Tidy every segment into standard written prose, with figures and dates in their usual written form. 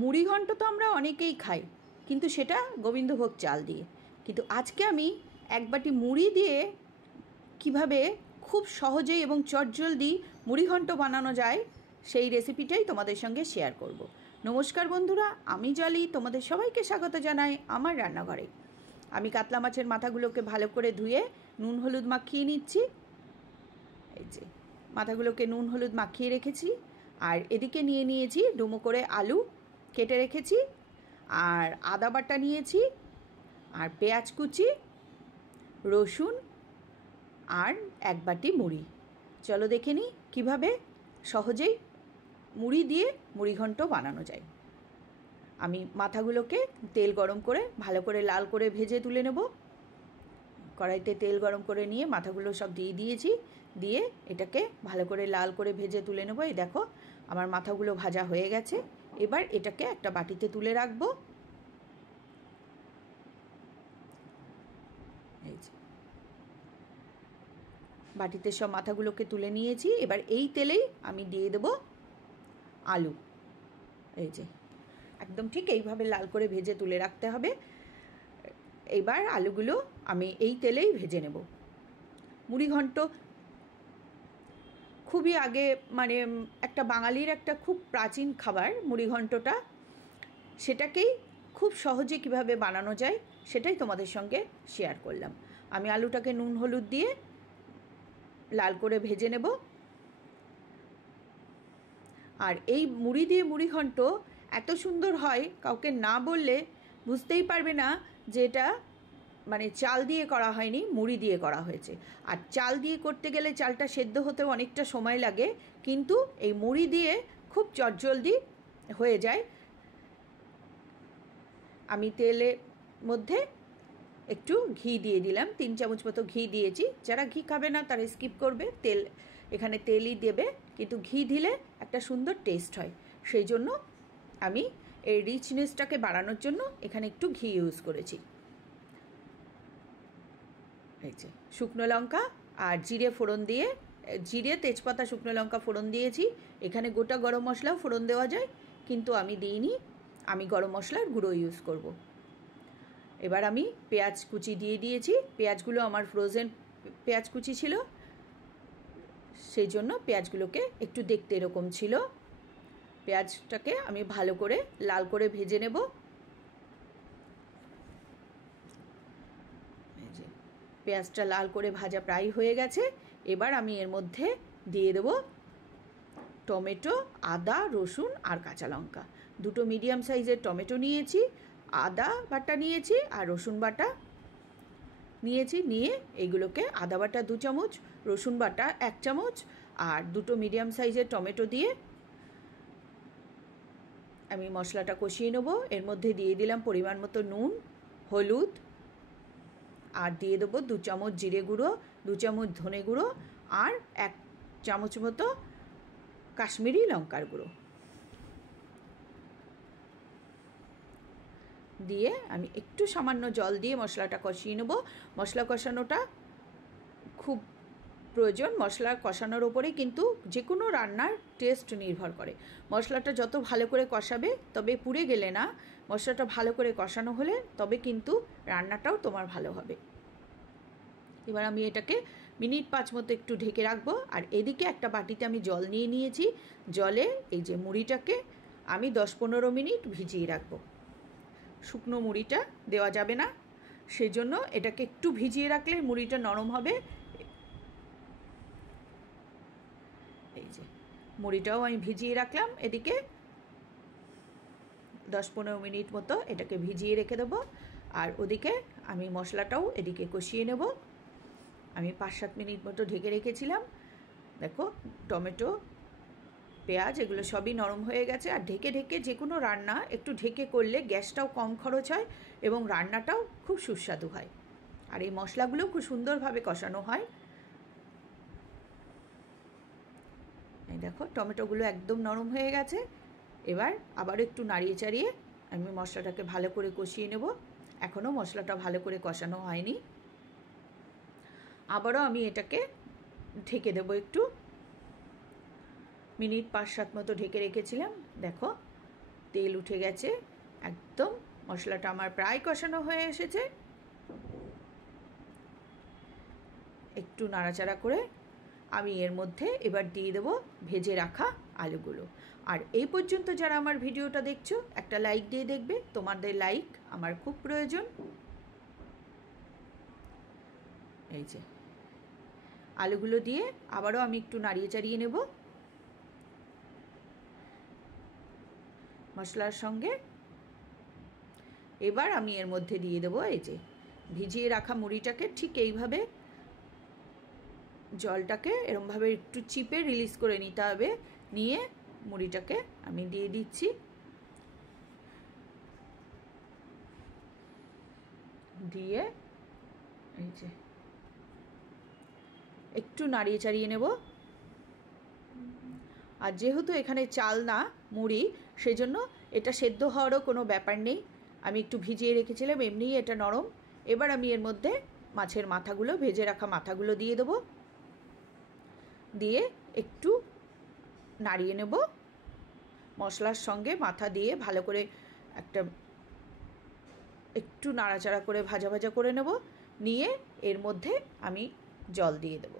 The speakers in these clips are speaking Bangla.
মুড়ি ঘন্ট তো আমরা অনেকেই খাই, কিন্তু সেটা গোবিন্দভোগ চাল দিয়ে। কিন্তু আজকে আমি এক বাটি মুড়ি দিয়ে কিভাবে খুব সহজেই এবং চটজলদি মুড়ি ঘন্ট বানানো যায় সেই রেসিপিটাই তোমাদের সঙ্গে শেয়ার করব। নমস্কার বন্ধুরা, আমি জলি, তোমাদের সবাইকে স্বাগত জানাই আমার রান্নাঘরে। আমি কাতলা মাছের মাথাগুলোকে ভালো করে ধুয়ে নুন হলুদ মাখিয়ে নিচ্ছি। এই যে মাথাগুলোকে নুন হলুদ মাখিয়ে রেখেছি। আর এদিকে নিয়ে নিয়েছি ডুমো করে আলু কেটে রেখেছি, আর আদা বাটা নিয়েছি, আর পেঁয়াজ কুচি, রসুন, আর এক বাটি মুড়ি। চলো দেখে নিই কীভাবে সহজেই মুড়ি দিয়ে মুড়ি ঘন্ট বানানো যায়। আমি মাথাগুলোকে তেল গরম করে ভালো করে লাল করে ভেজে তুলে নেব। কড়াইতে তেল গরম করে নিয়ে মাথাগুলো সব দিয়ে দিয়েছি, দিয়ে এটাকে ভালো করে লাল করে ভেজে তুলে নেব। এই দেখো আমার মাথাগুলো ভাজা হয়ে গেছে। এবার এটাকে একটা বাটিতে তুলে রাখবো। এই যে বাটিতে সব মাথাগুলোকে তুলে নিয়েছি। এবার এই তেলেই আমি দিয়ে দেব আলু। এই যে একদম ঠিক এইভাবে লাল করে ভেজে তুলে রাখতে হবে। এবার আলুগুলো আমি এই তেলেই ভেজে নেব। মুড়ি ঘন্ট খুবই আগে একটা বাঙালির একটা খুব প্রাচীন খাবার মুড়ি ঘন্টটা। সেটাকেই খুব সহজে কিভাবে বানানো যায় সেটাই তোমাদের সঙ্গে শেয়ার করলাম। আমি আলুটাকে নুন হলুদ দিয়ে লাল করে ভেজে নেব। আর এই মুড়ি দিয়ে মুড়ি ঘন্ট এত সুন্দর হয়, কাউকে না বললে বুঝতেই পারবে না যে এটা চাল দিয়ে করা হয়নি, মুড়ি দিয়ে করা হয়েছে। আর চাল দিয়ে করতে গেলে চালটা সেদ্ধ হতেও অনেকটা সময় লাগে, কিন্তু এই মুড়ি দিয়ে খুব চটজলদি হয়ে যায়। আমি তেলের মধ্যে একটু ঘি দিয়ে দিলাম, 3 চামচ মতো ঘি দিয়েছি। যারা ঘি খাবে না তারা স্কিপ করবে, তেল এখানে তেলই দেবে, কিন্তু ঘি দিলে একটা সুন্দর টেস্ট হয়। সেই জন্য আমি এই রিচনেসটাকে বাড়ানোর জন্য এখানে একটু ঘি ইউজ করেছি। এই যে শুকনো লঙ্কা আর জিরে ফোড়ন দিয়ে, জিরে তেজপাতা শুকনো লঙ্কা ফোড়ন দিয়েছি। এখানে গোটা গরম মশলাও ফোড়ন দেওয়া যায়, কিন্তু আমি দিইনি, আমি গরম মশলার গুঁড়ো ইউজ করব। এবার আমি পেঁয়াজ কুচি দিয়ে দিয়েছি। পেঁয়াজগুলো আমার ফ্রোজেন পেঁয়াজ কুচি ছিল, সেই জন্য পেঁয়াজগুলোকে একটু দেখতে এরকম ছিল। পেঁয়াজটাকে আমি ভালো করে লাল করে ভেজে নেব। এই যে পেঁয়াজটা লাল করে ভাজা প্রায় হয়ে গেছে। এবার আমি এর মধ্যে দিয়ে দেব টমেটো, আদা, রসুন আর কাঁচা লঙ্কা। 2টো মিডিয়াম সাইজের টমেটো নিয়েছি, আদা বাটা নিয়েছি আর রসুন বাটা নিয়েছি। নিয়ে এইগুলোকে আদা বাটা 2 চামচ, রসুন বাটা 1 চামচ আর 2টো মিডিয়াম সাইজের টমেটো দিয়ে আমি মশলাটা কষিয়ে নেব। এর মধ্যে দিয়ে দিলাম পরিমাণ মতো নুন, হলুদ, আর দিয়ে দেবো 2 চামচ জিরে গুঁড়ো, 2 চামচ ধনে গুঁড়ো আর 1 চামচ মতো কাশ্মীরি লঙ্কার গুঁড়ো দিয়ে আমি একটু সামান্য জল দিয়ে মশলাটা কষিয়ে নেব। মশলা কষানোটা খুব প্রয়োজন। মশলা কষানোর ওপরেই কিন্তু যে কোনো রান্নার টেস্ট নির্ভর করে। মশলাটা যত ভালো করে কষাবে, তবে পুড়ে গেলে না, মশলাটা ভালো করে কষানো হলে তবে কিন্তু রান্নাটাও তোমার ভালো হবে। এবার আমি এটাকে মিনিট 5 মতো একটু ঢেকে রাখবো। আর এদিকে একটা বাটিতে আমি জল নিয়ে নিয়েছি। জলে এই যে মুড়িটাকে আমি 10-15 মিনিট ভিজিয়ে রাখবো। শুকনো মুড়িটা দেওয়া যাবে না, সেজন্য এটাকে একটু ভিজিয়ে রাখলে মুড়িটা নরম হবে। এই যে মুড়িটাও আমি ভিজিয়ে রাখলাম। এদিকে 10-15 মিনিট মতো এটাকে ভিজিয়ে রেখে দেবো। আর ওদিকে আমি মশলাটাও এদিকে কষিয়ে নেব। আমি 5-7 মিনিট মতো ঢেকে রেখেছিলাম। দেখো টমেটো, পেঁয়াজ এগুলো সবই নরম হয়ে গেছে। আর ঢেকে ঢেকে যে কোনো রান্না একটু ঢেকে করলে গ্যাসটাও কম খরচ হয় এবং রান্নাটাও খুব সুস্বাদু হয়। আর এই মশলাগুলোও খুব সুন্দরভাবে কষানো হয়। এই দেখো টমেটোগুলো একদম নরম হয়ে গেছে। এবার আবার একটু নাড়িয়ে চাড়িয়ে আমি মশলাটাকে ভালো করে কষিয়ে নেব। এখনও মশলাটা ভালো করে কষানো হয়নি। আবারও আমি এটাকে ঢেকে দেবো একটু। মিনিট 5-7 মতো ঢেকে রেখেছিলাম। দেখো তেল উঠে গেছে, একদম মশলাটা আমার প্রায় কষানো হয়ে এসেছে। একটু নাড়াচাড়া করে আমি এর মধ্যে এবার দিয়ে দেবো ভেজে রাখা আলুগুলো। আর এই পর্যন্ত যারা আমার ভিডিওটা দেখছো, একটা লাইক দিয়ে দেখবে, তোমাদের লাইক আমার খুব প্রয়োজন। এই যে আলুগুলো দিয়ে আবারও আমি একটু নাড়িয়ে চাড়িয়ে নেব মশলার সঙ্গে। এবার আমি এর মধ্যে দিয়ে দেবো এই যে ভিজিয়ে রাখা মুড়িটাকে, ঠিক এইভাবে জলটাকে এরমভাবে একটু চিপে রিলিজ করে নিতে হবে। নিয়ে মুড়িটাকে আমি দিয়ে দিচ্ছি। দিয়ে এই যে একটু নাড়িয়ে চাড়িয়ে নেব। আর যেহেতু এখানে চাল না মুড়ি, সেজন্য এটা সেদ্ধ হওয়ারও কোনো ব্যাপার নেই। আমি একটু ভিজিয়ে রেখেছিলাম, এমনিই এটা নরম। এবার আমি এর মধ্যে মাছের মাথাগুলো, ভেজে রাখা মাথাগুলো দিয়ে দেবো। দিয়ে একটু নাড়িয়ে নেব মশলার সঙ্গে। মাথা দিয়ে ভালো করে একটু নাড়াচাড়া করে ভাজা ভাজা করে নেব। নিয়ে এর মধ্যে আমি জল দিয়ে দেব।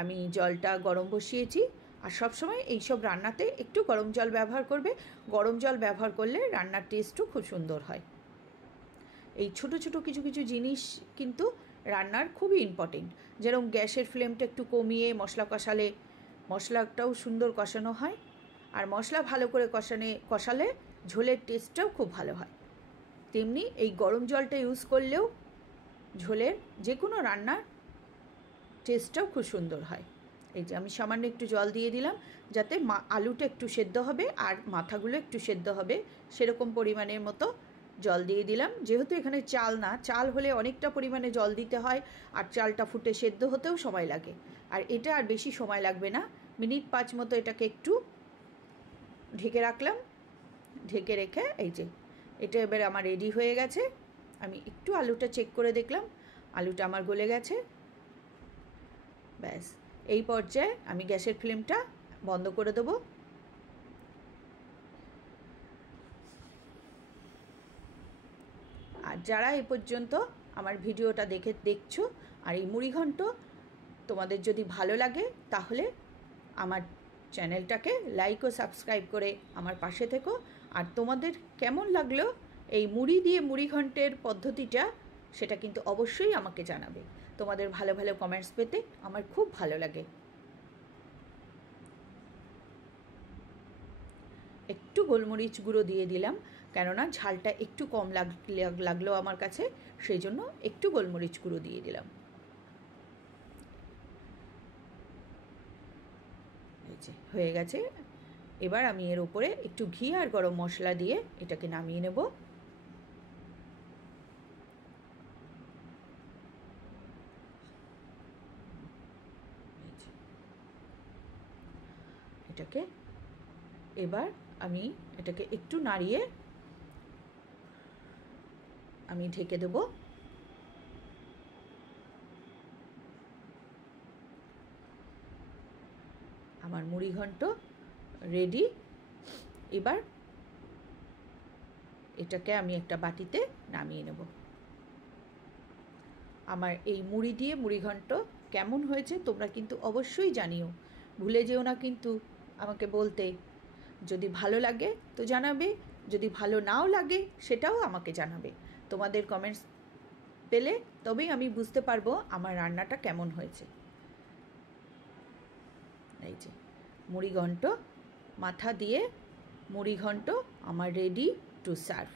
আমি জলটা গরম বসিয়েছি। আর সবসময় এইসব রান্নাতে একটু গরম জল ব্যবহার করবে। গরম জল ব্যবহার করলে রান্নার টেস্টও খুব সুন্দর হয়। এই ছোট ছোট কিছু কিছু জিনিস কিন্তু রান্নার খুবই ইম্পর্টেন্ট। যেরকম গ্যাসের ফ্লেমটা একটু কমিয়ে মশলা কষালে মশলাটাও সুন্দর কষানো হয়। আর মশলা ভালো করে কষালে ঝোলের টেস্টটাও খুব ভালো হয়। তেমনি এই গরম জলটা ইউজ করলেও ঝোলের যে কোনো রান্নার টেস্টটাও খুব সুন্দর হয়। এই যে আমি সামান্য একটু জল দিয়ে দিলাম, যাতে আলুটা একটু সেদ্ধ হবে আর মাথাগুলো একটু সেদ্ধ হবে, সেরকম পরিমাণের মতো জল দিয়ে দিলাম। যেহেতু এখানে চাল না, চাল হলে অনেকটা পরিমাণে জল দিতে হয় আর চালটা ফুটে সেদ্ধ হতেও সময় লাগে। আর এটা আর বেশি সময় লাগবে না, মিনিট 5 মতো এটাকে একটু ঢেকে রাখলাম। ঢেকে রেখে এই যে এটা এবার আমার রেডি হয়ে গেছে। আমি একটু আলুটা চেক করে দেখলাম, আলুটা আমার গলে গেছে। ব্যাস, এই পর্যায়ে আমি গ্যাসের ফ্লেমটা বন্ধ করে দেবো। আর যারা এই পর্যন্ত আমার ভিডিওটা দেখছো আর এই মুড়িঘণ্ট তোমাদের যদি ভালো লাগে, তাহলে আমার চ্যানেলটাকে লাইক ও সাবস্ক্রাইব করে আমার পাশে থেকো। আর তোমাদের কেমন লাগলো এই মুড়ি দিয়ে মুড়িঘণ্টের পদ্ধতিটা, সেটা কিন্তু অবশ্যই আমাকে জানাবে। তোমাদের ভালো ভালো কমেন্টস পেতে আমার খুব ভালো লাগে। একটু গোলমরিচ গুঁড়ো দিয়ে দিলাম, কেননা ঝালটা একটু কম লাগলো আমার কাছে, সেই জন্য একটু গোলমরিচ গুঁড়ো দিয়ে দিলাম। এই যে হয়ে গেছে। এবার আমি এর উপরে একটু ঘি আর গরম মশলা দিয়ে এটাকে নামিয়ে নেব। এটাকে এবার আমি এটাকে একটু নাড়িয়ে আমি ঢেকে দেব। আমার মুড়িঘণ্ট রেডি। এবার এটাকে আমি একটা বাটিতে নামিয়ে নেব। আমার এই মুড়ি দিয়ে মুড়িঘণ্ট কেমন হয়েছে তোমরা কিন্তু অবশ্যই জানিও, ভুলে যেও না কিন্তু আমাকে বলতে। যদি ভালো লাগে তো জানাবে, যদি ভালো নাও লাগে সেটাও আমাকে জানাবে। তোমাদের কমেন্টস পেলে তবেই আমি বুঝতে পারবো আমার রান্নাটা কেমন হয়েছে। এই যে মুড়িঘণ্ট, মাথা দিয়ে মুড়িঘণ্ট আমার রেডি টু সার্ভ।